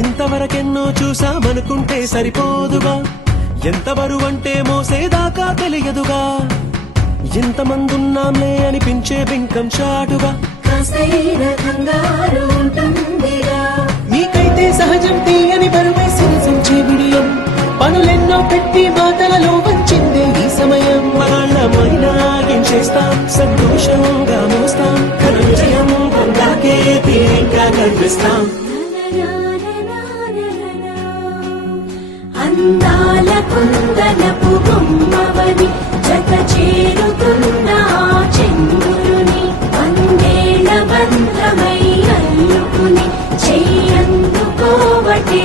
ఇంతవరకెన్నో చూసామనుకుంటే సరిపోదుగా, ఎంత బరువంటే మోసేదాకా తెలియదుగా, ఇంతమందున్నాంలే అనిపించే బింకం చాటుగా మీకైతే సహజం తీయని బరువై సిరిసించే బిడియం, పనులెన్నో పెట్టి మాటలలో వచ్చిందే ఈ సమయం. వాళ్ళమైనా ఏం చేస్తాం, సంతోషంగా మోస్తాం, ఘన విజయం పొందాకే తీరిగ్గా కనిపిస్తాం. అందాల కుందనపు బొమ్మవని జత చేరుతున్న చెంగురుని వందేళ్ల బంధమై అల్లుకుని చెయ్యందుకోవటే